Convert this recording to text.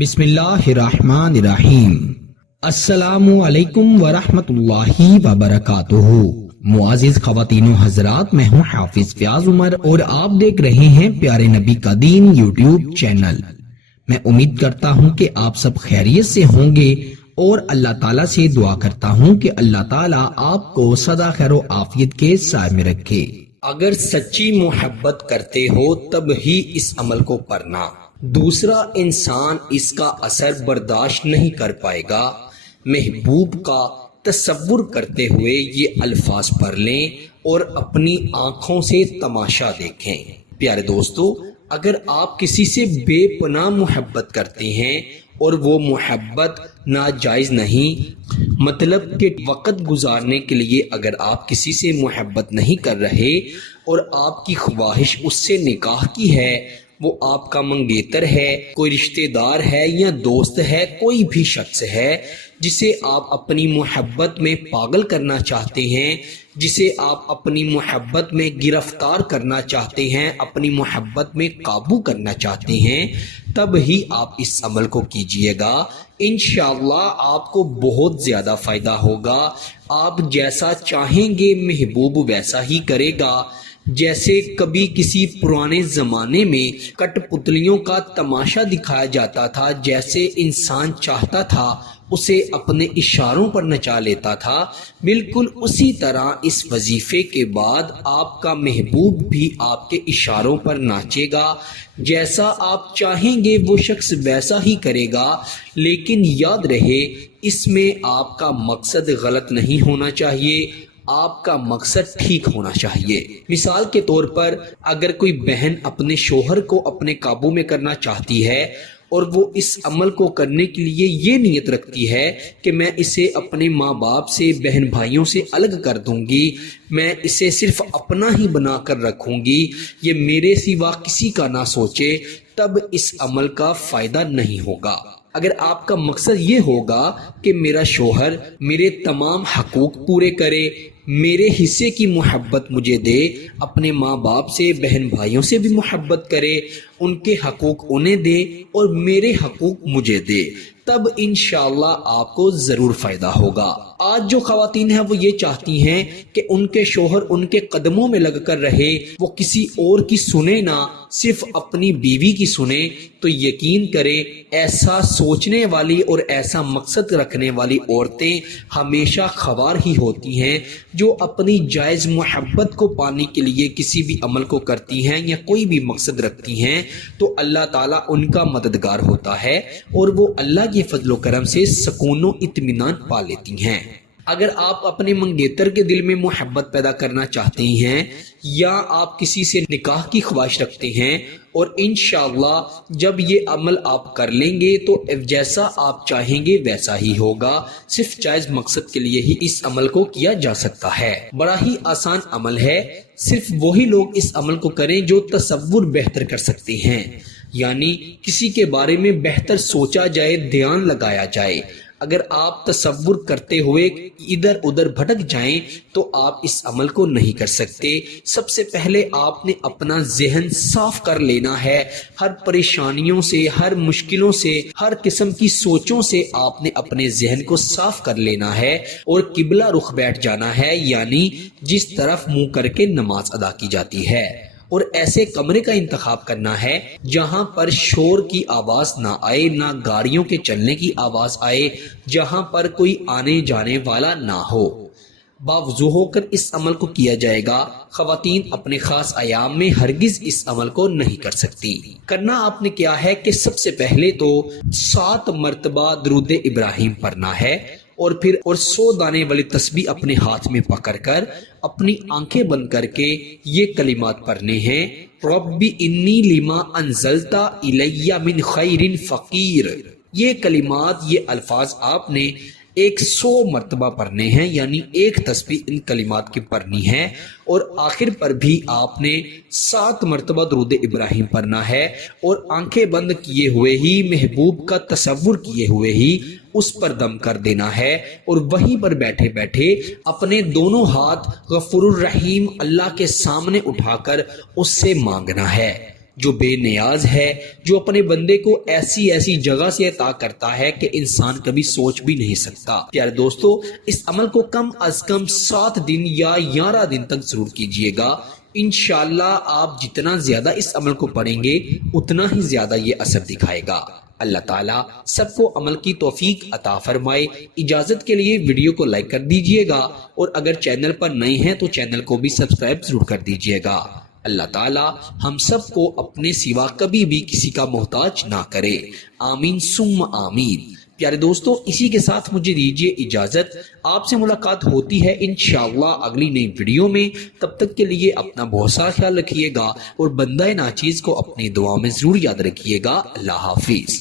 بسم اللہ الرحمن الرحیم۔ السلام علیکم ورحمۃ اللہ وبرکاتہ۔ معزز خواتین و حضرات، میں ہوں حافظ فیاض عمر اور آپ دیکھ رہے ہیں پیارے نبی کا دین یوٹیوب چینل۔ میں امید کرتا ہوں کہ آپ سب خیریت سے ہوں گے اور اللہ تعالیٰ سے دعا کرتا ہوں کہ اللہ تعالیٰ آپ کو سدا خیر و عافیت کے سائے میں رکھے۔ اگر سچی محبت کرتے ہو تب ہی اس عمل کو پڑھنا، دوسرا انسان اس کا اثر برداشت نہیں کر پائے گا۔ محبوب کا تصور کرتے ہوئے یہ الفاظ پڑھ لیں اور اپنی آنکھوں سے تماشا دیکھیں۔ پیارے دوستو، اگر آپ کسی سے بے پناہ محبت کرتے ہیں اور وہ محبت ناجائز نہیں، مطلب کہ وقت گزارنے کے لیے اگر آپ کسی سے محبت نہیں کر رہے اور آپ کی خواہش اس سے نکاح کی ہے، وہ آپ کا منگیتر ہے، کوئی رشتہ دار ہے یا دوست ہے، کوئی بھی شخص ہے جسے آپ اپنی محبت میں پاگل کرنا چاہتے ہیں، جسے آپ اپنی محبت میں گرفتار کرنا چاہتے ہیں، اپنی محبت میں قابو کرنا چاہتے ہیں، تب ہی آپ اس عمل کو کیجئے گا۔ انشاءاللہ آپ کو بہت زیادہ فائدہ ہوگا۔ آپ جیسا چاہیں گے محبوب ویسا ہی کرے گا۔ جیسے کبھی کسی پرانے زمانے میں کٹ پتلیوں کا تماشا دکھایا جاتا تھا، جیسے انسان چاہتا تھا اسے اپنے اشاروں پر نچا لیتا تھا، بالکل اسی طرح اس وظیفے کے بعد آپ کا محبوب بھی آپ کے اشاروں پر ناچے گا۔ جیسا آپ چاہیں گے وہ شخص ویسا ہی کرے گا، لیکن یاد رہے اس میں آپ کا مقصد غلط نہیں ہونا چاہیے، آپ کا مقصد ٹھیک ہونا چاہیے۔ مثال کے طور پر اگر کوئی بہن اپنے شوہر کو اپنے قابو میں کرنا چاہتی ہے اور وہ اس عمل کو کرنے کے لیے یہ نیت رکھتی ہے کہ میں اسے اپنے ماں باپ سے، بہن بھائیوں سے الگ کر دوں گی، میں اسے صرف اپنا ہی بنا کر رکھوں گی، یہ میرے سوا کسی کا نہ سوچے، تب اس عمل کا فائدہ نہیں ہوگا۔ اگر آپ کا مقصد یہ ہوگا کہ میرا شوہر میرے تمام حقوق پورے کرے، میرے حصے کی محبت مجھے دے، اپنے ماں باپ سے، بہن بھائیوں سے بھی محبت کرے، ان کے حقوق انہیں دے اور میرے حقوق مجھے دے، تب انشاءاللہ آپ کو ضرور فائدہ ہوگا۔ آج جو خواتین ہیں وہ یہ چاہتی ہیں کہ ان کے شوہر ان کے قدموں میں لگ کر رہے، وہ کسی اور کی سنے نہ، صرف اپنی بیوی کی سنے، تو یقین کریں ایسا سوچنے والی اور ایسا مقصد رکھنے والی عورتیں ہمیشہ خوار ہی ہوتی ہیں، جو اپنی جائز محبت کو پانے کے لیے کسی بھی عمل کو کرتی ہیں یا کوئی بھی مقصد رکھتی ہیں، تو اللہ تعالیٰ ان کا مددگار ہوتا ہے اور وہ اللہ کے فضل و کرم سے سکون و اطمینان پا لیتی ہیں۔ اگر آپ اپنے منگیتر کے دل میں محبت پیدا کرنا چاہتے ہیں یا آپ کسی سے نکاح کی خواہش رکھتے ہیں، اور انشاءاللہ جب یہ عمل آپ کر لیں گے تو جیسا آپ چاہیں گے ویسا ہی ہوگا، صرف جائز مقصد کے لیے ہی اس عمل کو کیا جا سکتا ہے۔ بڑا ہی آسان عمل ہے، صرف وہی لوگ اس عمل کو کریں جو تصور بہتر کر سکتے ہیں، یعنی کسی کے بارے میں بہتر سوچا جائے، دھیان لگایا جائے۔ اگر آپ تصور کرتے ہوئے ادھر ادھر بھٹک جائیں تو آپ اس عمل کو نہیں کر سکتے۔ سب سے پہلے آپ نے اپنا ذہن صاف کر لینا ہے، ہر پریشانیوں سے، ہر مشکلوں سے، ہر قسم کی سوچوں سے آپ نے اپنے ذہن کو صاف کر لینا ہے اور قبلہ رخ بیٹھ جانا ہے، یعنی جس طرف منہ کر کے نماز ادا کی جاتی ہے، اور ایسے کمرے کا انتخاب کرنا ہے جہاں پر شور کی آواز نہ آئے، نہ گاڑیوں کے چلنے کی آواز آئے، جہاں پر کوئی آنے جانے والا نہ ہو۔ باوضو ہو کر اس عمل کو کیا جائے گا۔ خواتین اپنے خاص ایام میں ہرگز اس عمل کو نہیں کر سکتی۔ کرنا آپ نے کیا ہے کہ سب سے پہلے تو 7 مرتبہ درود ابراہیم پڑھنا ہے، اور پھر 100 دانے والی تسبیح اپنے ہاتھ میں پکڑ کر اپنی آنکھیں بند کر کے یہ کلمات پڑھنے ہیں: ربی انی لما انزلت الی من خیر فقیر۔ یہ کلمات، یہ الفاظ آپ نے 100 مرتبہ پڑھنے ہیں، یعنی ایک تسبیح ان کلمات کی پڑھنی ہے، اور آخر پر بھی آپ نے 7 مرتبہ درود ابراہیم پڑھنا ہے، اور آنکھیں بند کیے ہوئے ہی، محبوب کا تصور کیے ہوئے ہی اس پر دم کر دینا ہے، اور وہیں پر بیٹھے بیٹھے اپنے دونوں ہاتھ غفور الرحیم اللہ کے سامنے اٹھا کر اس سے مانگنا ہے۔ جو بے نیاز ہے، جو اپنے بندے کو ایسی ایسی جگہ سے عطا کرتا ہے کہ انسان کبھی سوچ بھی نہیں سکتا۔ پیارے دوستو، اس عمل کو کم از کم 7 دن یا 11 دن تک ضرور کیجئے گا۔ انشاءاللہ آپ جتنا زیادہ اس عمل کو پڑھیں گے اتنا ہی زیادہ یہ اثر دکھائے گا۔ اللہ تعالیٰ سب کو عمل کی توفیق عطا فرمائے۔ اجازت کے لیے ویڈیو کو لائک کر دیجئے گا، اور اگر چینل پر نئے ہیں تو چینل کو بھی سبسکرائب ضرور کر دیجئے گا۔ اللہ تعالیٰ ہم سب کو اپنے سوا کبھی بھی کسی کا محتاج نہ کرے، آمین ثم آمین۔ پیارے دوستو، اسی کے ساتھ مجھے دیجیے اجازت، آپ سے ملاقات ہوتی ہے انشاءاللہ اگلی نئی ویڈیو میں۔ تب تک کے لیے اپنا بہت سارا خیال رکھیے گا، اور بندہ ناچیز کو اپنی دعا میں ضرور یاد رکھیے گا۔ اللہ حافظ۔